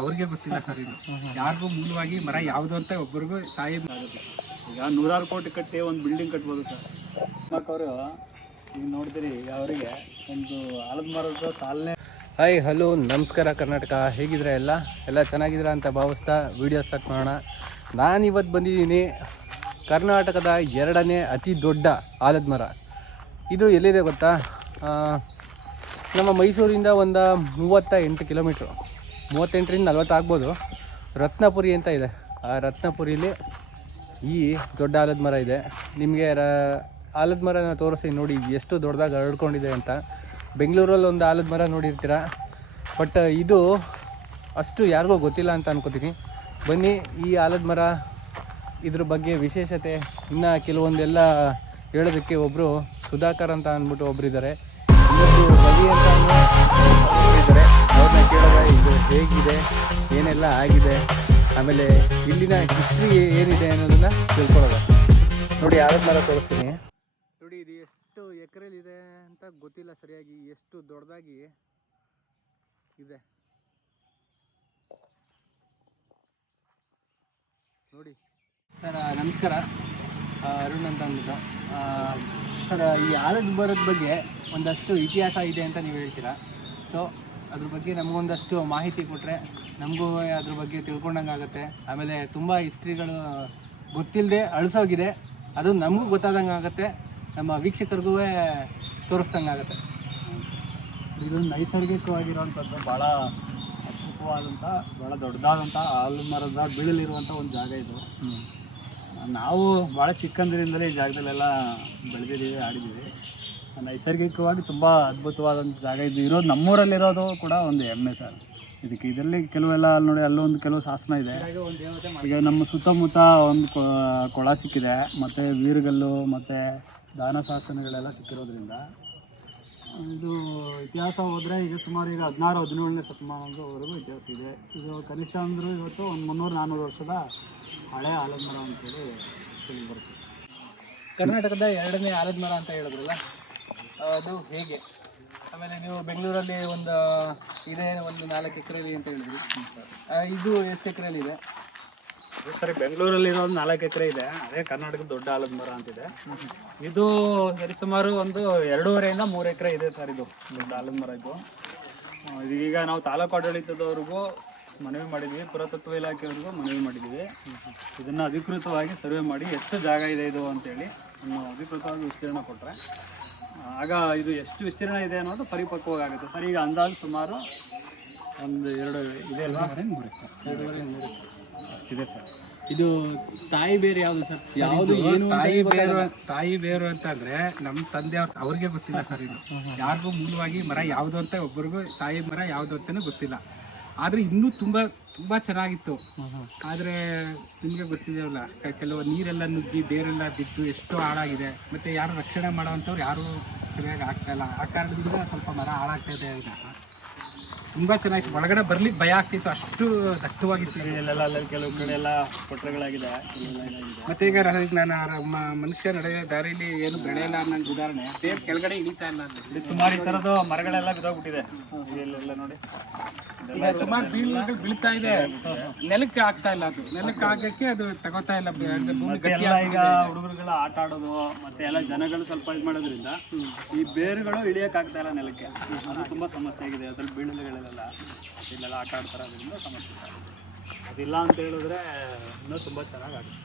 ಅವ್ರಿಗೆ ಗೊತ್ತಿಲ್ಲ ಸರ್. ಇದು ಯಾರಿಗೂ ಮೂಲವಾಗಿ ಮರ ಯಾವುದು ಅಂತ ಒಬ್ಬರಿಗೂ ತಾಯಿ ಈಗ 100 ಕೋಟಿ ಕಟ್ಟಿ ಒಂದು ಬಿಲ್ಡಿಂಗ್ ಕಟ್ಬೋದು ಸರ್. ಅವರು ಈಗ ನೋಡಿದ್ರಿ ಅವರಿಗೆ ಒಂದು ಆಲದ ಮರದ ಸಾಲನೆ. ಹಾಯ್ ಹಲೋ ನಮಸ್ಕಾರ ಕರ್ನಾಟಕ, ಹೇಗಿದ್ರೆ ಎಲ್ಲ ಚೆನ್ನಾಗಿದ್ದೀರಾ ಅಂತ ಭಾವಿಸ್ತಾ ವಿಡಿಯೋ ಸ್ಟಾರ್ಟ್ ಮಾಡೋಣ. ನಾನಿವತ್ತು ಬಂದಿದ್ದೀನಿ ಕರ್ನಾಟಕದ 2ನೇ ಅತಿ ದೊಡ್ಡ ಆಲದ ಮರ. ಇದು ಎಲ್ಲಿದೆ ಗೊತ್ತಾ? ನಮ್ಮ ಮೈಸೂರಿಂದ ಒಂದು 38 ಕಿಲೋಮೀಟ್ರು, 38ರಿಂದ 40 ಆಗ್ಬೋದು. ರತ್ನಪುರಿ ಅಂತ ಇದೆ. ಆ ರತ್ನಪುರಿಲಿ ಈ ದೊಡ್ಡ ಆಲದ ಮರ ಇದೆ. ನಿಮಗೆ ಆಲದ ಮರನ ತೋರಿಸಿ ನೋಡಿ ಎಷ್ಟು ದೊಡ್ಡದಾಗಿ ಹರಡ್ಕೊಂಡಿದೆ ಅಂತ. ಬೆಂಗಳೂರಲ್ಲಿ ಒಂದು ಆಲದ ಮರ ನೋಡಿರ್ತೀರ, ಬಟ್ ಇದು ಅಷ್ಟು ಯಾರಿಗೂ ಗೊತ್ತಿಲ್ಲ ಅಂತ ಅನ್ಕೋತೀನಿ. ಬನ್ನಿ, ಈ ಆಲದ ಮರ ಇದ್ರ ಬಗ್ಗೆ ವಿಶೇಷತೆ ಇನ್ನು ಕೆಲವೊಂದೆಲ್ಲ ಹೇಳೋದಕ್ಕೆ ಒಬ್ಬರು ಸುಧಾಕರ್ ಅಂತ ಅಂದ್ಬಿಟ್ಟು ಒಬ್ಬರಿದ್ದಾರೆ, ಇನ್ನೊಂದು ರವಿ ಅಂತ ಇದ್ದಾರೆ. ಅವ್ರನ್ನ ಕೇಳಿದ್ರೆ ಇದು ಹೇಗಿದೆ, ಏನೆಲ್ಲ ಆಗಿದೆ, ಆಮೇಲೆ ಇಲ್ಲಿನ ಹಿಸ್ಟ್ರಿ ಏನಿದೆ ಅನ್ನೋದನ್ನ ತಿಳ್ಕೊಳ್ಳೋದು. ನೋಡಿ, ಆಲದ ಮರ ತೋರಿಸ್ತೀನಿ. ನೋಡಿ, ಇದು ಎಷ್ಟು ಎಕರೆಲಿದೆ ಅಂತ ಗೊತ್ತಿಲ್ಲ ಸರಿಯಾಗಿ, ಎಷ್ಟು ದೊಡ್ಡದಾಗಿ ಇದೆ ನೋಡಿ. ಸರ್ ನಮಸ್ಕಾರ, ಅರುಣ್ ಅಂತ ಅಂದ್ಬಿಟ್ಟು. ಸರ್, ಈ ಆಲದ ಮರದ ಬಗ್ಗೆ ಒಂದಷ್ಟು ಇತಿಹಾಸ ಇದೆ ಅಂತ ನೀವು ಹೇಳ್ತೀರಾ. ಸೊ ಅದ್ರ ಬಗ್ಗೆ ನಮಗೊಂದಷ್ಟು ಮಾಹಿತಿ ಕೊಟ್ಟರೆ ನಮಗೂ ಅದ್ರ ಬಗ್ಗೆ ತಿಳ್ಕೊಂಡಂಗೆ ಆಗುತ್ತೆ. ಆಮೇಲೆ ತುಂಬ ಹಿಸ್ಟ್ರಿಗಳು ಗೊತ್ತಿಲ್ಲದೆ ಅಳಿಸೋಗಿದೆ, ಅದು ನಮಗೂ ಗೊತ್ತಾದಂಗೆ ಆಗುತ್ತೆ, ನಮ್ಮ ವೀಕ್ಷಕರಿಗೂ ತೋರಿಸ್ದಂಗೆ ಆಗುತ್ತೆ. ಇದು ನೈಸರ್ಗಿಕವಾಗಿರುವಂಥದ್ದು, ಭಾಳ ಅದ್ಭುತವಾದಂಥ, ಭಾಳ ದೊಡ್ಡದಾದಂಥ ಆಲದ ಮರದ ಬೀಳಲಿರುವಂಥ ಒಂದು ಜಾಗ ಇದು. ನಾವು ಭಾಳ ಚಿಕ್ಕಂದ್ರಿಂದಲೇ ಈ ಜಾಗದಲ್ಲೆಲ್ಲ ಬೆಳೆದಿದ್ದೀವಿ, ಆಡಿದ್ದೀವಿ. ನೈಸರ್ಗಿಕವಾಗಿ ತುಂಬ ಅದ್ಭುತವಾದಂಥ ಜಾಗ ಇದು. ಇರೋದು ನಮ್ಮೂರಲ್ಲಿರೋದು ಕೂಡ ಒಂದು ಹೆಮ್ಮೆ ಸರ್. ಇದಕ್ಕೆ ಇದರಲ್ಲಿ ಕೆಲವೆಲ್ಲ ನೋಡಿ, ಅಲ್ಲೊಂದು ಕೆಲವು ಶಾಸನ ಇದೆ. ಈಗ ನಮ್ಮ ಸುತ್ತಮುತ್ತ ಒಂದು ಕೊಳ ಸಿಕ್ಕಿದೆ, ಮತ್ತು ವೀರಗಲ್ಲು ಮತ್ತು ದಾನ ಶಾಸನಗಳೆಲ್ಲ ಸಿಕ್ಕಿರೋದ್ರಿಂದ ಇದು ಇತಿಹಾಸ ಹೋದರೆ ಈಗ ಸುಮಾರು 16-17ನೇ ಶತಮಾನದವರೆಗೂ ಇತಿಹಾಸ ಇದೆ. ಇದು ಕನಿಷ್ಠ ಅಂದರೂ ಇವತ್ತು ಒಂದು 300-400 ವರ್ಷದ ಹಳೆ ಆಲದ ಮರ ಅಂತೇಳಿ ತಿಳಿದು ಬರುತ್ತೆ. ಕರ್ನಾಟಕದ 2ನೇ ಆಲದ ಮರ ಅಂತ ಹೇಳಿದ್ರಲ್ಲ, ಅದು ಹೇಗೆ? ಆಮೇಲೆ ನೀವು ಬೆಂಗಳೂರಲ್ಲಿ ಒಂದು 4 ಎಕರೆಲಿ ಅಂತ ಹೇಳಿದ್ರಿ. ಇದು ಎಷ್ಟು ಎಕರೆಲಿ ಇದೆ? ಸರಿ, ಬೆಂಗಳೂರಲ್ಲಿರೋದು 4 ಎಕರೆ ಇದೆ. ಅದೇ ಕರ್ನಾಟಕದ ದೊಡ್ಡ ಆಲದ ಮರ ಅಂತಿದೆ. ಇದು ಸರಿಸುಮಾರು ಒಂದು 2.5ರಿಂದ 3 ಎಕರೆ ಇದೆ ಸರ್. ಇದು ದೊಡ್ಡ ಆಲದ ಮರ. ಇದೀಗ ನಾವು ತಾಲೂಕು ಆಡಳಿತದವ್ರಿಗೂ ಮನವಿ ಮಾಡಿದ್ವಿ, ಪುರಾತತ್ವ ಇಲಾಖೆಯವ್ರಿಗೂ ಮನವಿ ಮಾಡಿದ್ವಿ. ಇದನ್ನು ಅಧಿಕೃತವಾಗಿ ಸರ್ವೆ ಮಾಡಿ ಎಷ್ಟು ಜಾಗ ಇದೆ ಇದು ಅಂತೇಳಿ ಅಧಿಕೃತವಾಗಿ ವಿಸ್ತೀರ್ಣ ಕೊಟ್ಟರೆ ಆಗ ಇದು ಎಷ್ಟು ವಿಸ್ತೀರ್ಣ ಇದೆ ಅನ್ನೋದು ಪರಿಪಕ್ವವಾಗುತ್ತೆ ಸರ್. ಈಗ ಅಂದಾಜು ಸುಮಾರು ಒಂದು 2 ಇದೆ ಅಲ್ವಾ, 2.5-3 ಅಷ್ಟಿದೆ ಸರ್. ಇದು ತಾಯಿ ಬೇರು ಯಾವುದು ಸರ್? ಯಾವುದು ಏನು ತಾಯಿ ಬೇರು ಅಂತಂದ್ರೆ ನಮ್ಮ ತಂದೆ ಅವ್ರಿಗೆ ಗೊತ್ತಿಲ್ಲ ಸರ್. ಇದು ಯಾರಿಗೂ ಮೂಲವಾಗಿ ಮರ ಯಾವುದು ಅಂತ ಒಬ್ಬರಿಗೂ ತಾಯಿ ಮರ ಯಾವುದು ಅಂತಾನೆ ಗೊತ್ತಿಲ್ಲ. ಆದ್ರೆ ಇನ್ನೂ ತುಂಬಾ ಚೆನ್ನಾಗಿತ್ತು. ಆದ್ರೆ ನಿಮ್ಗೆ ಗೊತ್ತಿದೆಯಲ್ಲ, ಕೆಲವು ನೀರೆಲ್ಲ ನುಗ್ಗಿ ಬೇರೆಲ್ಲ ಬಿದ್ದು ಎಷ್ಟು ಹಾಳಾಗಿದೆ. ಮತ್ತೆ ಯಾರು ರಕ್ಷಣೆ ಮಾಡೋವಂಥವ್ರು ಯಾರು ಸರಿಯಾಗಿ ಆಗ್ತಾ ಇಲ್ಲ. ಆ ಕಾರಣದಿಂದ ಸ್ವಲ್ಪ ಮರ ಹಾಳಾಗ್ತಾ ಇದೆ. ತುಂಬಾ ಚೆನ್ನಾಗಿತ್ತು, ಒಳಗಡೆ ಬರ್ಲಿಕ್ಕೆ ಭಯ ಆಗ್ತಿತ್ತು, ಅಷ್ಟು ದಟ್ಟವಾಗಿತ್ತು. ಅಲ್ಲೆಲ್ಲ ಕೆಲವು ಕಡೆ ಎಲ್ಲ ಕೊಟ್ಟರೆಗಳಾಗಿದೆ. ಮತ್ತೆ ಈಗ ನಾನು ಮನುಷ್ಯ ನಡೆಯೋ ದಾರಿಲಿ ಏನು ಬೆಳೆಯಲ್ಲ ಅನ್ನೋ ಉದಾಹರಣೆ, ಬೇರೆ ಕೆಳಗಡೆ ಇಳಿತಾ ಇಲ್ಲ. ಸುಮಾರು ಈ ಥರದ ಮರಗಳೆಲ್ಲ ಬಿದ್ದೋಗ್ಬಿಟ್ಟಿದೆ. ಇಲ್ಲೆಲ್ಲ ನೋಡಿ, ಸುಮಾರು ಬೀಳ್ತಾ ಇದೆ, ನೆಲಕ್ಕೆ ಆಗ್ತಾ ಇಲ್ಲ. ಅದು ನೆಲಕ್ಕೆ ಆಗಕ್ಕೆ ಅದು ತಗೋತಾ ಇಲ್ಲ. ಈಗ ಹುಡುಗರುಗಳ ಆಟ ಆಡೋದು ಮತ್ತೆ ಎಲ್ಲ ಜನಗಳು ಸ್ವಲ್ಪ ಇದು ಮಾಡೋದ್ರಿಂದ ಈ ಬೇರುಗಳು ಇಳಿಯಕ್ಕೆ ಆಗ್ತಾ ಇಲ್ಲ ನೆಲಕ್ಕೆ. ಅದು ತುಂಬಾ ಸಮಸ್ಯೆ ಆಗಿದೆ. ಅದ್ರಲ್ಲಿ ಬೀಳುಗಳೆಲ್ಲ ಇಲ್ಲೆಲ್ಲ ಆಟ ಆಡ್ತಾರೆ, ಅದರಿಂದ ಸಮಸ್ಯೆ. ಅದಿಲ್ಲ ಅಂತ ಹೇಳಿದ್ರೆ ಇನ್ನೂ ತುಂಬಾ ಚೆನ್ನಾಗಾಗುತ್ತೆ.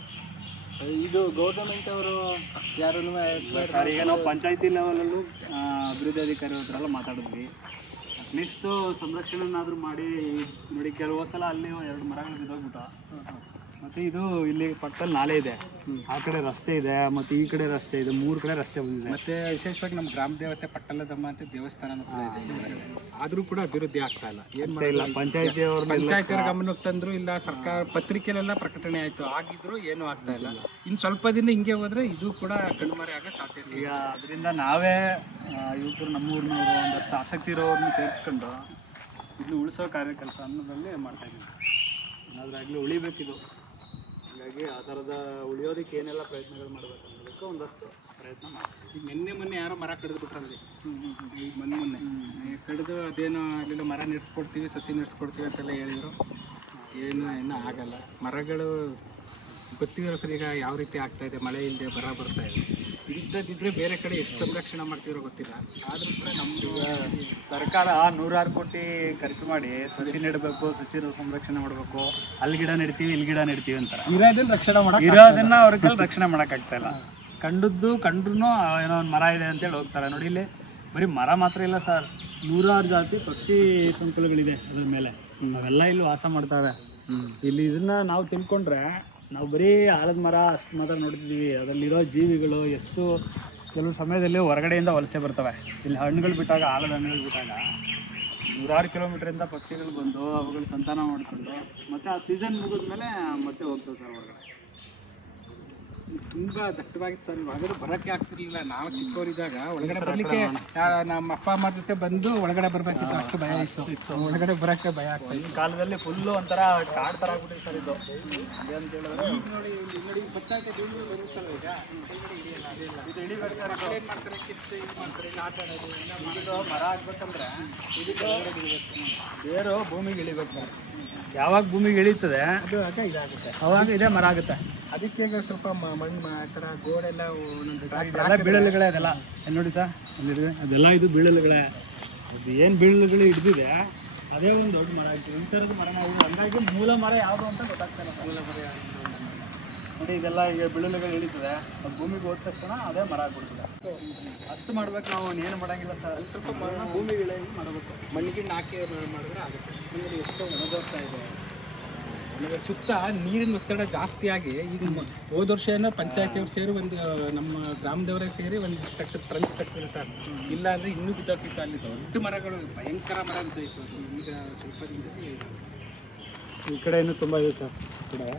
ಇದು ಗೌರ್ಮೆಂಟ್ ಅವರು ಯಾರು ಈಗ ನಾವು ಪಂಚಾಯತಿ ಲೆವೆಲಲ್ಲೂ ಅಭಿವೃದ್ಧಿ ಅಧಿಕಾರಿ ಹತ್ರ ಮಾತಾಡಿದ್ವಿ. ಅಟ್ಲೀಸ್ಟು ಸಂರಕ್ಷಣೆನಾದರೂ ಮಾಡಿ. ನೋಡಿ, ಕೆಲವು ಸಲ ಅಲ್ಲಿ 2 ಮರಗಳು ಬಿದ್ದೋಗ್ಬಿಟ್ಟು, ಮತ್ತು ಇದು ಇಲ್ಲಿ ಪಕ್ಕದಲ್ಲಿ ನಾಲೆ ಇದೆ, ಆ ಕಡೆ ರಸ್ತೆ ಇದೆ, ಮತ್ತು ಈ ಕಡೆ ರಸ್ತೆ ಇದೆ, 3 ಕಡೆ ರಸ್ತೆ ಬಂದಿದೆ. ಮತ್ತೆ ವಿಶೇಷವಾಗಿ ನಮ್ಮ ಗ್ರಾಮ ದೇವತೆ ಪಟ್ಟಲದಮ್ಮ ಅಂತ ದೇವಸ್ಥಾನ ಇದೆ. ಆದ್ರೂ ಕೂಡ ಅಭಿವೃದ್ಧಿ ಆಗ್ತಾ ಇಲ್ಲ. ಏನ್ ಮಾಡಿಲ್ಲ, ಪಂಚಾಯತಿಯವ್ರ ಗಮನಕ್ಕೆ ತಂದ್ರು ಇಲ್ಲ, ಸರ್ಕಾರ ಪತ್ರಿಕೆಲೆಲ್ಲ ಪ್ರಕಟಣೆ ಆಯ್ತು, ಆಗಿದ್ರು ಏನೂ ಆಗ್ತಾ ಇಲ್ಲ. ಇನ್ನು ಸ್ವಲ್ಪ ದಿನ ಹಿಂಗೆ ಹೋದ್ರೆ ಇದು ಕೂಡ ಕಣ್ಮರೆ ಆಗೋ ಸಾಧ್ಯತೆ. ಈಗ ಅದರಿಂದ ನಾವೇ ಯುವಕರು, ನಮ್ಮೂರಿನವರು, ಒಂದಷ್ಟು ಆಸಕ್ತಿ ಇರೋರನ್ನ ಸೇರಿಸ್ಕೊಂಡು ಇದನ್ನು ಉಳಿಸೋ ಕೆಲಸ ಅನ್ನೋದ್ರಲ್ಲಿ ಮಾಡ್ತಾಯಿದ್ದೀವಿ. ಏನಾದ್ರಾಗಲಿ ಉಳಿಬೇಕಿದು. ಹಾಗಾಗಿ ಆ ಥರದ ಉಳಿಯೋದಕ್ಕೆ ಏನೆಲ್ಲ ಪ್ರಯತ್ನಗಳು ಮಾಡಬೇಕು ಅನ್ನೋದಕ್ಕೆ ಒಂದಷ್ಟು ಪ್ರಯತ್ನ ಮಾಡ್ತೀವಿ. ಈಗ ಮೊನ್ನೆ ಯಾರೋ ಮರ ಕಡಿದು ಬಿಟ್ರಲ್ಲಿ, ಈಗ ಮೊನ್ನೆ ಕಡಿದು ಅದೇನೋ ಅಲ್ಲೆಲ್ಲ ಮರ ನೆಡ್ಸ್ಕೊಡ್ತೀವಿ, ಸಸಿ ನೆಡ್ಸ್ಕೊಡ್ತೀವಿ ಅಂತೆಲ್ಲ ಹೇಳಿದ್ರು. ಏನೂ ಆಗಲ್ಲ. ಮರಗಳು ಗೊತ್ತಿರೋ ಸರ್ ಈಗ ಯಾವ ರೀತಿ ಆಗ್ತಾ ಇದೆ, ಮಳೆ ಇಲ್ಲದೆ ಬರ ಬರ್ತಾ ಇದೆ. ಇದ್ದದಿದ್ರೆ ಬೇರೆ ಕಡೆ ಎಷ್ಟು ಸಂರಕ್ಷಣೆ ಮಾಡ್ತಿರೋ ಗೊತ್ತಿಲ್ಲ. ಆದರೂ ಕೂಡ ನಮ್ಮದು ಸರ್ಕಾರ 106 ಕೋಟಿ ಖರ್ಚು ಮಾಡಿ ಸಸಿ ನೆಡಬೇಕು, ಸಸಿ ಸಂರಕ್ಷಣೆ ಮಾಡಬೇಕು, ಅಲ್ಲಿ ಗಿಡ ನೆಡ್ತೀವಿ ಇಲ್ಲಿ ಗಿಡ ನೆಡ್ತೀವಿ ಅಂತಾರೆ. ಇರೋದನ್ನ ರಕ್ಷಣೆ ಮಾಡೋಕೆ ಇರೋದನ್ನ ಅವ್ರ ಕೈಲಿ ರಕ್ಷಣೆ ಮಾಡೋಕ್ಕಾಗ್ತಾ ಇಲ್ಲ. ಕಂಡ್ರೂ ಏನೋ ಒಂದು ಮರ ಇದೆ ಅಂತೇಳಿ ಹೋಗ್ತಾರೆ. ನೋಡಿ ಇಲ್ಲಿ ಬರೀ ಮರ ಮಾತ್ರ ಇಲ್ಲ ಸರ್, 106 ಜಾತಿ ಪಕ್ಷಿ ಸಂಕುಲಗಳಿದೆ ಅದ್ರ ಮೇಲೆ. ನಾವೆಲ್ಲ ಇಲ್ಲಿ ವಾಸ ಮಾಡ್ತಾವೆ. ಇಲ್ಲಿ ಇದನ್ನ ನಾವು ತಿಳ್ಕೊಂಡ್ರೆ ನಾವು ಬರೀ ಆಲದ ಮರ ಅಷ್ಟು ಮಾತ್ರ ನೋಡ್ತಿದ್ದೀವಿ. ಅದರಲ್ಲಿರೋ ಜೀವಿಗಳು ಎಷ್ಟು ಕೆಲವು ಸಮಯದಲ್ಲಿ ಹೊರಗಡೆಯಿಂದ ವಲಸೆ ಬರ್ತವೆ. ಇಲ್ಲಿ ಹಣ್ಣುಗಳು ಬಿಟ್ಟಾಗ, ಆಲದ ಹಣ್ಣುಗಳು ಬಿಟ್ಟಾಗ 106 ಕಿಲೋಮೀಟ್ರಿಂದ ಪಕ್ಷಿಗಳು ಬಂದು ಅವುಗಳು ಸಂತಾನ ಮಾಡಿಕೊಂಡು ಮತ್ತೆ ಆ ಸೀಸನ್ ಮುಗಿದ್ಮೇಲೆ ಮತ್ತೆ ಹೋಗ್ತವೆ ಸರ್ ಹೊರಗಡೆ. ತುಂಬ ದಟ್ಟವಾಗಿತ್ತು ಸರ್. ಹೊರಗಡೆ ಬರೋಕ್ಕೆ ಆಗ್ತಿರ್ಲಿಲ್ಲ. ನಾವು ಚಿಕ್ಕವರಿದ್ದಾಗ ಒಳಗಡೆ ಬರಲಿಕ್ಕೆ ನಮ್ಮ ಅಪ್ಪ ಅಮ್ಮ ಜೊತೆ ಬಂದು ಒಳಗಡೆ ಬರಬೇಕಿತ್ತು, ಅಷ್ಟು ಭಯ ಇತ್ತು. ಒಳಗಡೆ ಬರೋಕ್ಕೆ ಭಯ ಆಗ್ತಾ ಈ ಕಾಲದಲ್ಲಿ ಫುಲ್ಲು ಒಂಥರ ಕಾಡು ಥರ ಆಗ್ಬಿಟ್ಟಿದೆ ಸರ್ ಇದು. ಅಂತ ಹೇಳಿದ್ರೆ ನೋಡಿ ಬತ್ತಾಯ್ತು ಬರುತ್ತಲ್ಲ ಈಗ ಇದು ಇಳಿಬೇಕಾದ್ರೆ ಏನು ಮಾಡ್ತಾರೆ, ಕಿತ್ತು ಇದು ಮಾಡ್ತಾರೆ, ಇಲ್ಲಿ ಆಟ ಆಡೋದು ಎಲ್ಲ ಇದು ಮರ ಆಗ್ಬೇಕಂದ್ರೆ ಇದಕ್ಕೆ ಬೇರು ಭೂಮಿಗೆ ಇಳಿಬೇಕು ಸರ್. ಯಾವಾಗ ಭೂಮಿಗೆ ಇಳೀತದೆ ಅದು ಆಗ ಇದಾಗುತ್ತೆ, ಅವಾಗ ಇದೇ ಮರ ಆಗುತ್ತೆ. ಅದಕ್ಕೆ ಸ್ವಲ್ಪ ಮಣ್ಣು ಆ ಥರ ಗೋಡೆಲ್ಲ ಇದೆಲ್ಲ ಬೀಳಲುಗಳೇ. ಅದೆಲ್ಲ ಎಲ್ಲಿ ನೋಡಿ ಸರ್, ಅಲ್ಲಿದೆ ಅದೆಲ್ಲ ಇದು ಬೀಳಲುಗಳೇ. ಅದು ಏನು ಬೀಳಲುಗಳು ಹಿಡಿದಿದೆ ಅದೇ ಒಂದು ದೊಡ್ಡ ಮರ ಆಗ್ತದೆ. ಈ ಥರದ ಮರ ನಾವು ಹಂಗಾಗಿ ಮೂಲ ಮರ ಯಾವುದು ಅಂತ ಗೊತ್ತಾಗ್ತಾ ಇಲ್ಲ. ಮೂಲ ಮರ ಯಾವುದು ನೋಡಿ, ಇದೆಲ್ಲ ಈಗ ಬೀಳಲುಗಳು ಇಳಿತದೆ, ಅದು ಭೂಮಿಗೆ ಹೋದ ತಕ್ಷಣ ಅದೇ ಮರ ಆಗ್ಬಿಡ್ತದೆ. ಅಷ್ಟು ಮಾಡ್ಬೇಕು ನಾವು, ಏನು ಮಾಡೋಂಗಿಲ್ಲ ಸರ್. ಸ್ವಲ್ಪ ಭೂಮಿಗೆ ಇಳಿಯೋಂಗೆ ಮಾಡಬೇಕು. ಮಣ್ಣಿಗೆ ಹಾಕಿ ಮಾಡಿದ್ರೆ ಆಗುತ್ತೆ. ಅಂದರೆ ಎಷ್ಟೋ ಒಣಗೋಗ್ತಾ ಇದೆ. ಆಮೇಲೆ ಸುತ್ತ ನೀರಿನ ಒತ್ತಡ ಜಾಸ್ತಿ ಆಗಿ ಈಗ ಹೋದ ವರ್ಷ ಏನೋ ಪಂಚಾಯತಿಯವ್ರು ಸೇರಿ ಒಂದು ನಮ್ಮ ಗ್ರಾಮದವರೇ ಸೇರಿ ಒಂದು ಟ್ರಂಚ್ ಕಟ್ಟಿದ್ರು ಸರ್. ಇಲ್ಲ ಅಂದರೆ ಇನ್ನೂ ಬಿದ್ದೋಗಿತ್ತು. ಅಲ್ಲಿ ದೊಡ್ಡ ಮರಗಳು, ಭಯಂಕರ ಮರ ಅಂತ ಇತ್ತು. ಈಗ ಸ್ವಲ್ಪ ದಿನದಲ್ಲಿ ಈ ಕಡೆ ಇನ್ನೂ ತುಂಬ ಇದೆ ಸರ್. ಈ ಕಡೆ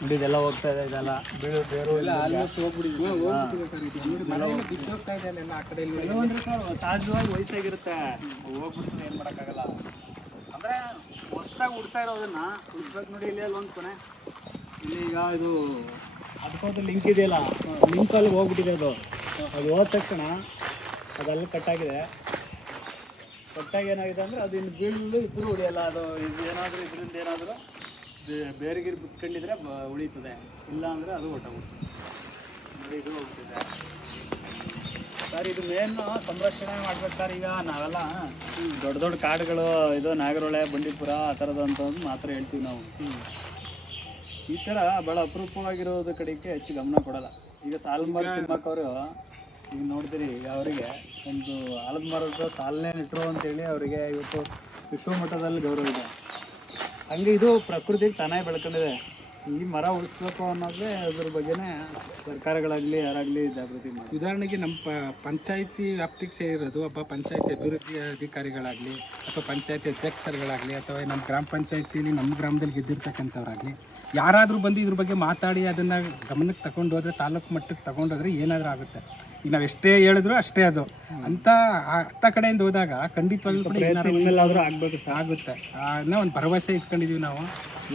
ನೋಡಿ ಇದೆಲ್ಲ ಹೋಗ್ತಾ ಇದೆ. ಇದೆಲ್ಲ ಬೇರು ಎಲ್ಲ ಆಲ್ಮೋಸ್ಟ್ ಹೋಗ್ಬಿಟ್ಟಿದೆ ಸರ್. ಇದು ಮರ ಬಿದ್ದೋಗ್ತಾ ಇದೆ ಅಲ್ಲೆಲ್ಲ ಆ ಕಡೆ ಇಲ್ಲಿ. ಅಂದರೆ ಸರ್ ಸಹಜವಾಗಿ ವಯಸ್ಸಾಗಿರುತ್ತೆ, ಹೋಗ್ಬಿಡ್ತದೆ, ಏನು ಮಾಡೋಕ್ಕಾಗಲ್ಲ. ಅಂದರೆ ಹೊಸ್ದಾಗಿ ಉಡ್ತಾ ಇರೋದನ್ನ ಉಳಿಸ್ಬೇಕು. ನೋಡಿ ಇಲ್ಲಿ ಒಂದು ಕೊನೆ ಇಲ್ಲಿ ಈಗ ಇದು ಅದಕ್ಕೊಂದು ಲಿಂಕ್ ಇದೆಯಲ್ಲ, ಲಿಂಕಲ್ಲಿ ಹೋಗ್ಬಿಟ್ಟಿದೆ. ಅದು ಹೋದ ತಕ್ಷಣ ಅದೆಲ್ಲ ಕಟ್ಟಾಗಿದೆ. ಕಟ್ಟಾಗಿ ಏನಾಗಿದೆ ಅಂದರೆ ಅದು ಇನ್ನು ಬೀಳಲು ಇದ್ರೂ ಉಳಿಯಲ್ಲ. ಅದು ಇದು ಏನಾದರೂ ಇದರಿಂದ ಏನಾದರೂ ಬೇರೆಗಿರು ಬಿಟ್ಕೊಂಡಿದ್ರೆ ಉಳೀತದೆ, ಇಲ್ಲ ಅಂದರೆ ಅದು ಹೊಟ್ಟೋಗ್ಬಿಡ್ತದೆ. ನೋಡಿ ಇದು ಹೋಗ್ಬಿಟ್ಟಿದೆ ಸರ್. ಇದು ಮೇನ್ ಸಂರಕ್ಷಣೆ ಮಾಡ್ಬೇಕು ಸರ್. ಈಗ ನಾವೆಲ್ಲ ದೊಡ್ಡ ದೊಡ್ಡ ಕಾಡುಗಳು, ಇದು ನಾಗರಹೊಳೆ, ಬಂಡೀಪುರ ಆ ಥರದ್ದು ಅಂತ ಮಾತ್ರ ಹೇಳ್ತೀವಿ ನಾವು. ಈ ಥರ ಭಾಳ ಅಪರೂಪವಾಗಿರೋದ ಕಡೆಗೆ ಹೆಚ್ಚು ಗಮನ ಕೊಡಲ್ಲ. ಈಗ ಸಾಲುಮರ ತಿಮ್ಮಕ್ಕ ಅವರು ಈಗ ನೋಡ್ತೀರಿ, ಅವರಿಗೆ ಒಂದು ಆಲದ ಮರದ ಸಾಲನೇ ನೆಟ್ಟರು ಅಂತೇಳಿ ಅವರಿಗೆ ಇವತ್ತು ವಿಶ್ವಮಟ್ಟದಲ್ಲಿ ಗೌರವ ಇದೆ. ಹಂಗೆ ಇದು ಪ್ರಕೃತಿಗೆ ತಾನೇ ಬೆಳ್ಕೊಂಡಿದೆ. ಈ ಮರ ಉಳಿಸ್ಬೇಕು ಅನ್ನೋದೇ ಅದ್ರ ಬಗ್ಗೆನೇ ಸರ್ಕಾರಗಳಾಗಲಿ ಯಾರಾಗಲಿ ಜಾಗೃತಿ ಮಾಡಿ. ಉದಾಹರಣೆಗೆ ನಮ್ಮ ಪಂಚಾಯತಿ ವ್ಯಾಪ್ತಿಗೆ ಸೇರಿರೋದು ಒಬ್ಬ ಪಂಚಾಯತಿ ಅಭಿವೃದ್ಧಿ ಅಧಿಕಾರಿಗಳಾಗಲಿ ಅಥವಾ ಪಂಚಾಯತಿ ಅಧ್ಯಕ್ಷರುಗಳಾಗಲಿ ಅಥವಾ ನಮ್ಮ ಗ್ರಾಮ ಪಂಚಾಯತಿಲಿ ನಮ್ಮ ಗ್ರಾಮದಲ್ಲಿ ಗೆದ್ದಿರ್ತಕ್ಕಂಥವ್ರಾಗಲಿ ಯಾರಾದರೂ ಬಂದು ಇದ್ರ ಬಗ್ಗೆ ಮಾತಾಡಿ ಅದನ್ನು ಗಮನಕ್ಕೆ ತಗೊಂಡು ಹೋದರೆ, ತಾಲೂಕು ಮಟ್ಟಕ್ಕೆ ತಗೊಂಡೋದ್ರೆ ಏನಾದರೂ ಆಗುತ್ತೆ. ಈಗ ನಾವು ಎಷ್ಟೇ ಹೇಳಿದ್ರು ಅಷ್ಟೇ ಅದು ಅಂತ ಕಡೆಯಿಂದ ಹೋದಾಗ ಖಂಡಿತವಾಗ್ಲೂ ಕೂಡ ಏನಾದರೂ ಆಗಬೇಕು ಸರ್, ಆಗುತ್ತೆ ಅನ್ನೋ ಒಂದು ಭರವಸೆ ಇಟ್ಕೊಂಡಿದ್ದೀವಿ ನಾವು.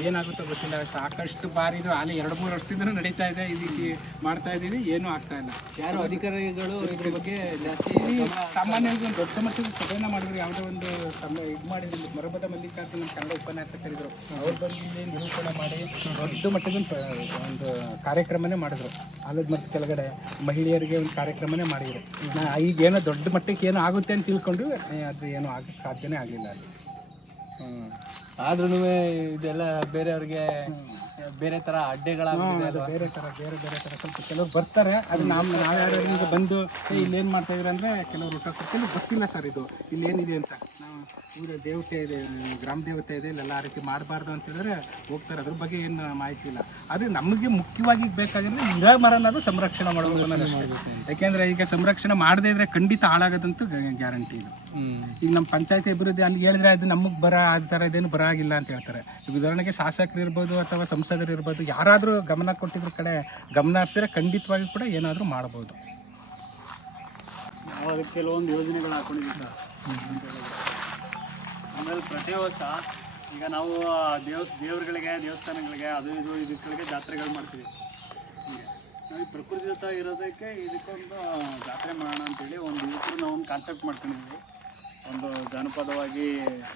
ಏನಾಗುತ್ತೋ ಗೊತ್ತಿಲ್ಲ. ಸಾಕಷ್ಟು ಬಾರಿ ಇದು ಅಲ್ಲಿ 2-3 ವರ್ಷದಿಂದ ನಡೀತಾ ಇದೆ. ಇದಕ್ಕೆ ಮಾಡ್ತಾ ಇದ್ದೀವಿ, ಏನೂ ಆಗ್ತಾ ಇಲ್ಲ. ಯಾರು ಅಧಿಕಾರಿಗಳು ಇದ್ರ ಬಗ್ಗೆ ಜಾಸ್ತಿ ಸಾಮಾನ್ಯವಾಗಿ ಒಂದು ದೊಡ್ಡ ಮಟ್ಟದ ಸಭೆನ ಮಾಡಿದ್ರು. ಯಾವುದೋ ಒಂದು ಇದು ಮಾಡಿದ್ರು, ಮರಬದ ಮಲ್ಲಿಕಾರ್ಜುನ ಕನ್ನಡ ಉಪನ್ಯಾಸಕರಿದ್ರು. ಅವ್ರು ಬಂದು ಇಲ್ಲಿ ನಿರೂಪಣೆ ಮಾಡಿ ದೊಡ್ಡ ಮಟ್ಟದ ಒಂದು ಕಾರ್ಯಕ್ರಮನೇ ಮಾಡಿದ್ರು. ಆಲದ ಮರದ ಕೆಳಗಡೆ ಮಹಿಳೆಯರಿಗೆ ಒಂದು ಕಾರ್ಯಕ್ರಮನೇ ಮಾಡಿದ್ರು. ಈಗೇನೋ ದೊಡ್ಡ ಮಟ್ಟಕ್ಕೆ ಏನೋ ಆಗುತ್ತೆ ಅಂತ ತಿಳ್ಕೊಂಡು ಅದು ಏನೂ ಆಗಕ್ಕೆ ಸಾಧ್ಯನೇ ಆಗಲಿಲ್ಲ ಅಲ್ಲಿ. ಆದ್ರೂ ಇದೆಲ್ಲ ಬೇರೆಯವ್ರಿಗೆ ಬೇರೆ ಥರ ಅಡ್ಡೆಗಳಾಗ್ಬಿಟ್ಟಿದೆ. ಬೇರೆ ಥರ ಸ್ವಲ್ಪ ಕೆಲವ್ರು ಬರ್ತಾರೆ. ಅದು ನಾವ್ಯಾರು ಈಗ ಬಂದು ಇಲ್ಲೇನು ಮಾಡ್ತಾ ಇದ್ರೆ ಅಂದರೆ ಕೆಲವರು ಊಟ ಕೊಡ್ತೀನಿ ಗೊತ್ತಿಲ್ಲ ಸರ್ ಇದು ಇಲ್ಲೇನಿದೆ ಅಂತ. ನಾವು ಊರ ದೇವತೆ ಇದೆ, ಗ್ರಾಮ ದೇವತೆ ಇದೆ, ಇಲ್ಲೆಲ್ಲ ಆ ರೀತಿ ಮಾಡಬಾರ್ದು ಅಂತ ಹೇಳಿದ್ರೆ ಹೋಗ್ತಾರೆ. ಅದ್ರ ಬಗ್ಗೆ ಏನು ಮಾಹಿತಿ ಇಲ್ಲ. ಆದರೆ ನಮಗೆ ಮುಖ್ಯವಾಗಿ ಬೇಕಾಗಿದ್ರೆ ಇರೋ ಮರನಾದ್ರೂ ಸಂರಕ್ಷಣೆ ಮಾಡಬೇಕು ಅನ್ನೋದು. ಯಾಕೆಂದರೆ ಈಗ ಸಂರಕ್ಷಣೆ ಮಾಡದೇ ಇದ್ರೆ ಖಂಡಿತ ಹಾಳಾಗೋದಂತೂ ಗ್ಯಾರಂಟಿ ಇದು. ಈಗ ನಮ್ಮ ಪಂಚಾಯತಿ ಅಭಿವೃದ್ಧಿ ಅಲ್ಲಿ ಹೇಳಿದ್ರೆ ಅದು ನಮಗೆ ಆ ಥರ ಇದೇನು ಬರಾಗಿಲ್ಲ ಅಂತ ಹೇಳ್ತಾರೆ. ಈಗ ಉದಾಹರಣೆಗೆ ಶಾಸಕರು ಇರ್ಬೋದು ಅಥವಾ ಸಂಸದರು ಇರ್ಬೋದು, ಯಾರಾದರೂ ಗಮನ ಕೊಟ್ಟಿದ್ರ ಕಡೆ ಗಮನ ಹರಿಸಿದ್ರೆ ಖಂಡಿತವಾಗಿ ಕೂಡ ಏನಾದರೂ ಮಾಡ್ಬೋದು. ನಾವು ಅದಕ್ಕೆ ಕೆಲವೊಂದು ಯೋಜನೆಗಳು ಹಾಕೊಂಡಿದ್ದೀವಿ ಸರ್. ಆಮೇಲೆ ಪ್ರತಿ ವರ್ಷ ಈಗ ನಾವು ದೇವರುಗಳಿಗೆ, ದೇವಸ್ಥಾನಗಳಿಗೆ, ಅದು ಇದು ಇದಕ್ಕೆ ಜಾತ್ರೆಗಳು ಮಾಡ್ತೀವಿ. ಹೀಗೆ ನಾವು ಈ ಪ್ರಕೃತಿ ಜೊತೆ ಇರೋದಕ್ಕೆ ಇದಕ್ಕೊಂದು ಜಾತ್ರೆ ಮಾಡೋಣ ಅಂತೇಳಿ ಒಂದು ಇದಕ್ಕೂ ನಾವು ಒಂದು ಕಾನ್ಸೆಪ್ಟ್ ಮಾಡ್ಕೊಂಡಿದ್ವಿ, ಒಂದು ಜನಪದವಾಗಿ.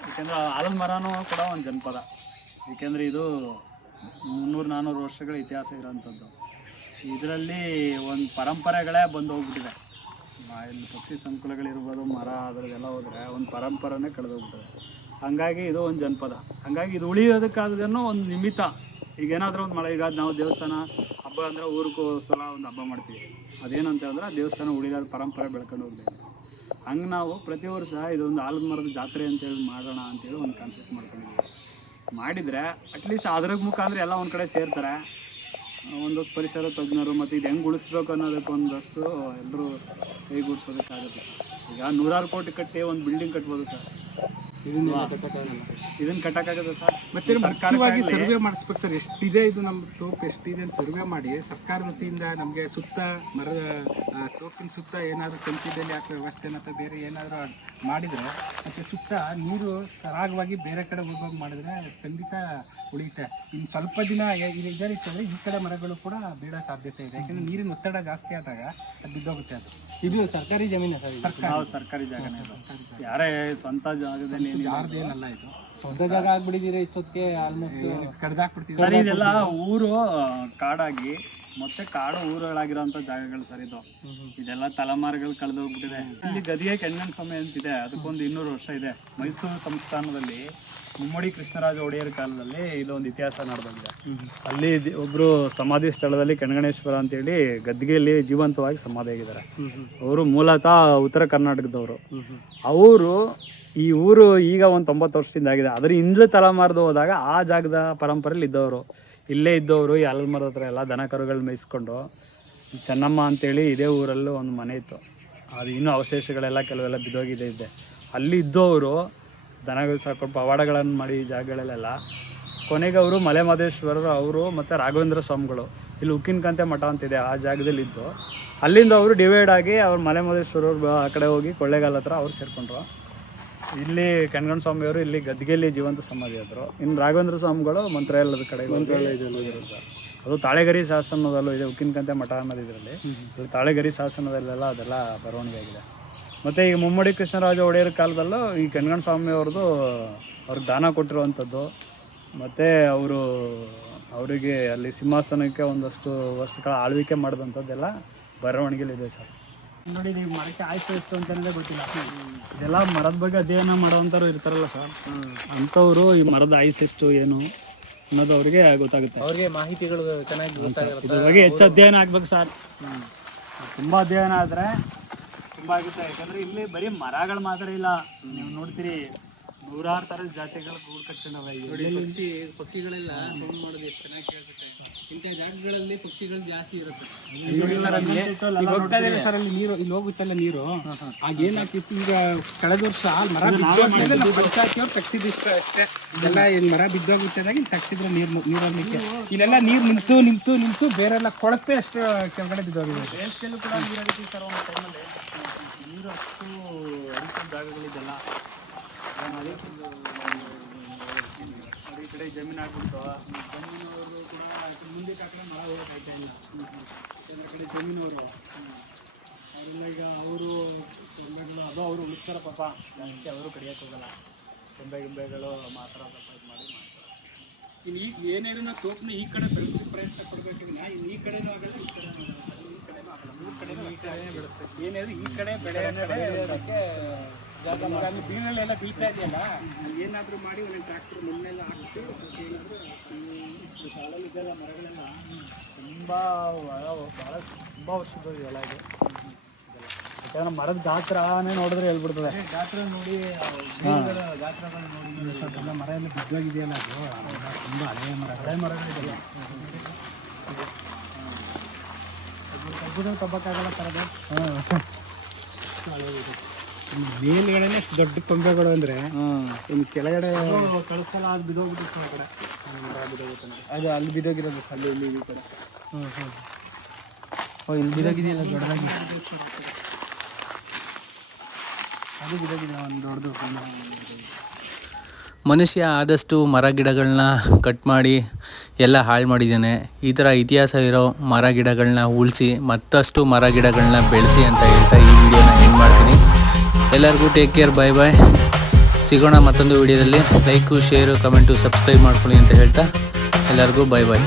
ಏಕೆಂದರೆ ಆಲದ ಮರನೂ ಕೂಡ ಒಂದು ಜನಪದ, ಏಕೆಂದರೆ ಇದು 300-400 ವರ್ಷಗಳ ಇತಿಹಾಸ ಇರೋವಂಥದ್ದು. ಇದರಲ್ಲಿ ಒಂದು ಪರಂಪರೆಗಳೇ ಬಂದು ಹೋಗ್ಬಿಟ್ಟಿದೆ. ಇಲ್ಲಿ ಪಕ್ಷಿ ಸಂಕುಲಗಳಿರ್ಬೋದು, ಮರ ಅದರದ್ದೆಲ್ಲ ಹೋದರೆ ಒಂದು ಪರಂಪರೆನೇ ಕಳೆದೋಗ್ಬಿಟ್ಟಿದೆ. ಹಾಗಾಗಿ ಇದು ಒಂದು ಜನಪದ. ಹಾಗಾಗಿ ಇದು ಉಳಿಯೋದಕ್ಕಾಗದೇನೋ ಒಂದು ನಿಮಿತ್ತ. ಈಗ ಏನಾದರೂ ಒಂದು ಮಳೆ, ಈಗ ನಾವು ದೇವಸ್ಥಾನ ಹಬ್ಬ ಅಂದರೆ ಊರಿಗೂ ಸಲ ಒಂದು ಹಬ್ಬ ಮಾಡ್ತೀವಿ. ಅದೇನಂತ ಹೇಳಿದ್ರೆ ದೇವಸ್ಥಾನ ಉಳಿದ ಪರಂಪರೆ ಬೆಳ್ಕೊಂಡು ಹೋಗ್ಬೇಕು. ಹಂಗೆ ನಾವು ಪ್ರತಿ ವರ್ಷ ಇದೊಂದು ಆಲದ ಮರದ ಜಾತ್ರೆ ಅಂತೇಳಿ ಮಾಡೋಣ ಅಂತೇಳಿ ಒಂದು ಕಾನ್ಸೆಪ್ಟ್ ಮಾಡ್ಕೊಂಡಿದ್ದೀವಿ. ಮಾಡಿದರೆ ಅಟ್ಲೀಸ್ಟ್ ಅದ್ರ ಮುಖಾಂತರ ಎಲ್ಲ ಒಂದು ಕಡೆ ಸೇರ್ತಾರೆ. ಒಂದಷ್ಟು ಪರಿಸರ ತಜ್ಞರು ಮತ್ತು ಇದು ಹೆಂಗೆ ಉಳಿಸ್ಬೇಕು ಅನ್ನೋದಕ್ಕೆ ಒಂದಷ್ಟು ಎಲ್ಲರೂ ಕೈಗೂಡಿಸೋದಕ್ಕಾಗುತ್ತೆ ಸರ್. ಈಗ 100 ಕೋಟಿ ಕಟ್ಟಿ ಒಂದು ಬಿಲ್ಡಿಂಗ್ ಕಟ್ಬೋದು ಸರ್, ಇದನ್ನು ಕಟ್ಟಕ್ಕಾಗುತ್ತೆ ಸರ್. ಮತ್ತೆ ಮುಖ್ಯವಾಗಿ ಸರ್ವೆ ಮಾಡಿಸ್ಬೇಕು ಸರ್, ಎಷ್ಟಿದೆ ಇದು ನಮ್ಮ ತೋಪ್ ಎಷ್ಟಿದೆ ಅಂತ ಸರ್ವೆ ಮಾಡಿ ಸರ್ಕಾರ ವತಿಯಿಂದ ನಮಗೆ ಸುತ್ತ ಮರದ ತೋಪಿನ ಸುತ್ತ ಏನಾದರೂ ಕಂಚಿದಲ್ಲಿ ಹಾಕೋ ವ್ಯವಸ್ಥೆ ಮತ್ತು ಬೇರೆ ಏನಾದರೂ ಮಾಡಿದರೆ ಮತ್ತು ಸುತ್ತ ನೀರು ಸರಾಗವಾಗಿ ಬೇರೆ ಕಡೆ ಹೋಗೋದು ಮಾಡಿದ್ರೆ ಖಂಡಿತ ಉಳಿಯುತ್ತೆ. ಇನ್ನು ಸ್ವಲ್ಪ ದಿನ ಇದರಿತ್ತಂದರೆ ಈ ಕಡೆ ಮರಗಳು ಕೂಡ ಬೀಳೋ ಸಾಧ್ಯತೆ ಇದೆ, ಯಾಕೆಂದರೆ ನೀರಿನ ಒತ್ತಡ ಜಾಸ್ತಿ ಆದಾಗ ಅದು ಬಿದ್ದೋಗುತ್ತೆ. ಅದು ಇದು ಸರ್ಕಾರಿ ಜಮೀನು ಸರ್, ಸರ್ಕಾರಿ ಜಾಗನೇ. ಯಾರೇ ಸ್ವಂತ ಜಾಗದಲ್ಲಿ ಯಾರ್ದೇನಲ್ಲ, ಇದು ಸ್ವಂತ ಜಾಗ ಆಗ್ಬಿಟ್ಟಿದ್ದೀರಿ ಇಷ್ಟೊತ್ತಿಗೆ, ಆಲ್ಮೋಸ್ಟ್ ಕಡ್ದಾಕ್ಬಿಡ್ತೀವಿ ಸರ್. ಇದೆಲ್ಲ ಊರು ಕಾಡಾಗಿ ಮತ್ತೆ ಕಾಡು ಊರುಗಳಾಗಿರೋಂಥ ಜಾಗಗಳು ಸರ್ ಇದು. ಇದೆಲ್ಲ ತಲೆಮಾರುಗಳು ಕಳೆದು ಹೋಗ್ಬಿಟ್ಟಿದೆ. ಇಲ್ಲಿ ಗದಿಗೆ ಕೆಂಗಣ್ಣ ಸ್ವಾಮಿ ಅಂತಿದೆ, ಅದಕ್ಕೊಂದು 200 ವರ್ಷ ಇದೆ. ಮೈಸೂರು ಸಂಸ್ಥಾನದಲ್ಲಿ ಮುಮ್ಮಡಿ ಕೃಷ್ಣರಾಜ ಒಡೆಯರ್ ಕಾಲದಲ್ಲಿ ಇದೊಂದು ಇತಿಹಾಸ ನಡೆದಿದೆ. ಅಲ್ಲಿ ಒಬ್ಬರು ಸಮಾಧಿ ಸ್ಥಳದಲ್ಲಿ ಕೆಣಗಣೇಶ್ವರ ಅಂತೇಳಿ ಗದ್ದಿಗೆಯಲ್ಲಿ ಜೀವಂತವಾಗಿ ಸಮಾಧಿ ಆಗಿದ್ದಾರೆ. ಅವರು ಮೂಲತಃ ಉತ್ತರ ಕರ್ನಾಟಕದವರು. ಅವರು ಈ ಊರು ಈಗ ಒಂದು 90 ವರ್ಷದಿಂದ ಆಗಿದೆ. ಅದರ ಹಿಂದೆ ತಲೆಮಾರ್ದು ಹೋದಾಗ ಆ ಜಾಗದ ಪರಂಪರೆಯಲ್ಲಿ ಇದ್ದವರು, ಇಲ್ಲೇ ಇದ್ದವರು. ಈ ಆಲದ ಮರದ ಹತ್ರ ಎಲ್ಲ ದನ ಕರುಗಳು ಮೇಯಿಸ್ಕೊಂಡು ಚೆನ್ನಮ್ಮ ಅಂತೇಳಿ ಇದೇ ಊರಲ್ಲೂ ಒಂದು ಮನೆ ಇತ್ತು. ಅದು ಇನ್ನೂ ಅವಶೇಷಗಳೆಲ್ಲ ಕೆಲವೆಲ್ಲ ಬಿದ್ದೋಗಿದೆ. ಅಲ್ಲಿ ಇದ್ದವರು ದನಗಳು ಸಾಕೊಂಡು ಪವಾಡಗಳನ್ನು ಮಾಡಿ ಈ ಜಾಗಗಳಲ್ಲೆಲ್ಲ ಕೊನೆಗೆ ಅವರು ಮಲೆ ಮಹದೇಶ್ವರರು ಅವರು ಮತ್ತು ರಾಘವೇಂದ್ರ ಸ್ವಾಮಿಗಳು ಇಲ್ಲಿ ಉಕ್ಕಿನಕಂತೆ ಮಠ ಅಂತಿದೆ ಆ ಜಾಗದಲ್ಲಿ ಇದ್ದು, ಅಲ್ಲಿಂದ ಅವರು ಡಿವೈಡ್ ಆಗಿ ಅವ್ರು ಮಲೆ ಮಹದೇಶ್ವರರು ಆ ಕಡೆ ಹೋಗಿ ಕೊಳ್ಳೇಗಾಲ ಹತ್ರ ಅವ್ರು ಸೇರಿಕೊಂಡ್ರು. ಇಲ್ಲಿ ಕಣ್ಗಣ್ಣ ಸ್ವಾಮಿಯವರು ಇಲ್ಲಿ ಗದ್ದಿಗೆಯಲ್ಲಿ ಜೀವಂತ ಸಮಾಧಿ ಆದರು. ಇನ್ನು ರಾಘವೇಂದ್ರ ಸ್ವಾಮಿಗಳು ಮಂತ್ರಾಲಯದ ಕಡೆಗೆ ಸರ್. ಅದು ತಾಳೆಗರಿ ಶಾಸನದಲ್ಲೂ ಇದೆ, ಉಕ್ಕಿನಕಂತೆ ಮಠ ಅನ್ನೋದು ಇದರಲ್ಲಿ. ತಾಳೆಗರಿ ಶಾಸನದಲ್ಲೆಲ್ಲ ಅದೆಲ್ಲ ಬರವಣಿಗೆ ಆಗಿದೆ. ಮತ್ತು ಈಗ ಮುಮ್ಮಡಿ ಕೃಷ್ಣರಾಜ ಒಡೆಯರ್ ಕಾಲದಲ್ಲೂ ಈ ಕಣ್ಗಣ್ಣ ಸ್ವಾಮಿಯವ್ರದ್ದು ಅವ್ರಿಗೆ ದಾನ ಕೊಟ್ಟಿರುವಂಥದ್ದು, ಮತ್ತು ಅವರಿಗೆ ಅಲ್ಲಿ ಸಿಂಹಾಸನಕ್ಕೆ ಒಂದಷ್ಟು ವರ್ಷಗಳ ಆಳ್ವಿಕೆ ಮಾಡಿದಂಥದ್ದೆಲ್ಲ ಬರವಣಿಗೆಲಿದೆ ಸರ್. ನೋಡಿ, ನೀವು ಮರಕ್ಕೆ ಆಯ್ತು ಎಷ್ಟು ಅಂತಲೇ ಗೊತ್ತಿಲ್ಲ. ಇದೆಲ್ಲ ಮರದ ಬಗ್ಗೆ ಅಧ್ಯಯನ ಮಾಡೋವಂಥವ್ರು ಇರ್ತಾರಲ್ಲ ಸರ್, ಅಂಥವ್ರು ಈ ಮರದ ಆಯ್ಸು ಎಷ್ಟು ಏನು ಅನ್ನೋದು ಅವ್ರಿಗೆ ಗೊತ್ತಾಗುತ್ತೆ. ಅವ್ರಿಗೆ ಮಾಹಿತಿಗಳು ಚೆನ್ನಾಗಿ ಗೊತ್ತಾಗುತ್ತೆ. ಇದ್ರ ಬಗ್ಗೆ ಹೆಚ್ಚು ಅಧ್ಯಯನ ಆಗ್ಬೇಕು ಸರ್. ತುಂಬ ಅಧ್ಯಯನ ಆದರೆ ತುಂಬ ಆಗುತ್ತೆ. ಯಾಕಂದರೆ ಇಲ್ಲಿ ಬರೀ ಮರಗಳು ಮಾತ್ರ ಇಲ್ಲ, ನೀವು ನೋಡ್ತೀರಿ 100 ಥರದ ಜಾತಿಗಳು ಗೂಡು ಕಟ್ಕೊಂಡವೆ. ಪಕ್ಷಿಗಳೆಲ್ಲ ಸೌಂಡ್ ಮಾಡೋದು ಎಷ್ಟು ಚೆನ್ನಾಗಿ ಕೇಳಿಸುತ್ತೆ. ಇಂಥ ಜಾಗಗಳಲ್ಲಿ ಪಕ್ಷಿಗಳು ಜಾಸ್ತಿ ಇರುತ್ತೆ. ಸರ್ ಅಲ್ಲಿ ನೀರು ಇಲ್ಲಿ ಹೋಗುತ್ತಲ್ಲ ನೀರು, ಆಗೇನಾಗ್ತಿತ್ತು ಈಗ ಕಳೆದ ವರ್ಷ ಮರ ಪಂಚಾಯತಿಯವ್ರು ತಗ್ಸಿದ್ದು ಇಷ್ಟ ಅಷ್ಟೇ. ಇದೆಲ್ಲ ಇಲ್ಲಿ ಮರ ಬಿದ್ದೋಗುತ್ತದಾಗ ಇಲ್ಲಿ ತಗ್ಸಿದ್ರೆ ನೀರಲ್ಲಿಕ್ಕೆ ಇಲ್ಲೆಲ್ಲ ನೀರು ನಿಂತು ಬೇರೆಲ್ಲ ಕೊಳಪೆ ಅಷ್ಟು ಕೆಳಗಡೆ ಬಿದ್ದೋಗಿದೆ. ಬೇಸಿಗೆಲ್ಲೂ ಕೂಡ ನೀರು ಹರಿತೀವಿ ಸರ್. ಒಂದು ಟೈಮಲ್ಲಿ ನೀರು ಅಷ್ಟು ಹರಿಸೋ ಜಾಗಗಳಿದೆಲ್ಲ ಈ ಕಡೆ ಜಮೀನು ಆಗ್ಬಿಡ್ತು. ಜಮೀನವರು ಕೂಡ ಮುಂದೆ ಕಡೆ ಮರ ಹೋಗೋಕ್ಕಾಗ್ತಾ ಇಲ್ಲ. ಕಡೆ ಜಮೀನವರು ಅವರೆಲ್ಲ ಈಗ ಅವರು ಗೊಂಬೆಗಳು ಅದು ಅವರು ಉಳಿಸ್ತಾರೆ ಪಾಪ, ಜಾಸ್ತಿ ಅವರು ಕಡಿಯೋಕೆ ಹೋಗಲ್ಲ. ಗೊಂಬೆಗಳು ಮಾತ್ರ ಇದು ಮಾಡಿ ಮಾಡ್ತಾರೆ. ಇನ್ನು ಈಗ ಏನೇನು ನಾವು ತೋಪನ ಈ ಕಡೆ ಬೆಳೆಸೋದಕ್ಕೆ ಪ್ರಯತ್ನ ಪಡಬೇಕಿಲ್ಲ. ಈ ಕಡೆನೂ ಆಗಲ್ಲ, ಈ ಕಡೆನೂ ಆಗಲ್ಲ. 3 ಕಡೆನೂ ಈ ಕಡೆನೇ ಬೆಳೆಸ್ತದೆ. ಏನಾದ್ರು ಈ ಕಡೆ ಬೆಳೆ ಬೆಳೆಯೋದಕ್ಕೆ ಅಲ್ಲಿ ಬೀಳಲ್ಲೆಲ್ಲ ಬೀಳ್ತಾ ಇದೆಯಲ್ಲ, ಅಲ್ಲಿ ಏನಾದರೂ ಮಾಡಿ ಒಂದು ಟ್ರ್ಯಾಕ್ಟರ್ ಮಣ್ಣೆಲ್ಲ ಹಾಕಿ ಏನಾದರೂ ಶಾಲೆಯಲ್ಲಿದ್ದೆಲ್ಲ ಮರಗಳೆಲ್ಲ ತುಂಬ ವರ್ಷದ್ದು ಇವೆಲ್ಲ ಇದು. ಯಾಕಂದ್ರೆ ಮರದ ಗಾತ್ರನೇ ನೋಡಿದ್ರೆ ಹೇಳ್ಬಿಡ್ತದೆ. ಗಾತ್ರ ನೋಡಿ ಗಾತ್ರಗಳು ನೋಡಿ ಮರ ಎಲ್ಲ ಬಿದ್ದೋಗಿದೆಯಲ್ಲ, ಅದು ತುಂಬ ಹಳೆಯ ಮರಗಳಿದೆಯಲ್ಲ. ಕಬ್ಬು ತಬ್ಬಕ್ಕಾಗಲ್ಲ ಸರ್ ಅದು. ಮೇಲ್ಗಡೆನೆ ದೊಡ್ಡ ಕೊಂಬೆಗಳು ಅಂದರೆ ಇನ್ನು ಕೆಳಗಡೆ ಕಳಿಸಲ್ಲ, ಅದು ಬಿದ್ದೋಗ್ಬಿಟ್ಟು ಆ ಕಡೆ ಅದು ಅಲ್ಲಿ ಬಿದ್ದೋಗಿರೋದು. ಅಲ್ಲಿ ಇಲ್ಲಿ ಈ ಕಡೆ ಇಲ್ಲಿ ಬಿದ್ದೋಗಿದೆಯಲ್ಲ ದೊಡ್ಡದಾಗಿ, ಅದು ಬಿದ್ದೋಗಿದೆ ಒಂದು ದೊಡ್ಡದು. ಮನುಷ್ಯ ಆದಷ್ಟು ಮರ ಗಿಡಗಳನ್ನ ಕಟ್ ಮಾಡಿ ಎಲ್ಲ ಹಾಳು ಮಾಡಿದ್ದಾನೆ. ಈ ಥರ ಇತಿಹಾಸ ಇರೋ ಮರ ಗಿಡಗಳನ್ನ ಉಳಿಸಿ ಮತ್ತಷ್ಟು ಮರ ಗಿಡಗಳನ್ನ ಬೆಳೆಸಿ ಅಂತ ಹೇಳ್ತಾ ಈ ವಿಡಿಯೋನ ಎಂಡ್ ಮಾಡ್ತೀನಿ. ಎಲ್ಲರಿಗೂ ಟೇಕ್ ಕೇರ್, ಬಾಯ್ ಬಾಯ್. ಸಿಗೋಣ ಮತ್ತೊಂದು ವಿಡಿಯೋದಲ್ಲಿ. ಲೈಕು, ಶೇರು, ಕಮೆಂಟು, ಸಬ್ಸ್ಕ್ರೈಬ್ ಮಾಡ್ಕೊಳ್ಳಿ ಅಂತ ಹೇಳ್ತಾ ಎಲ್ಲರಿಗೂ ಬಾಯ್ ಬಾಯ್.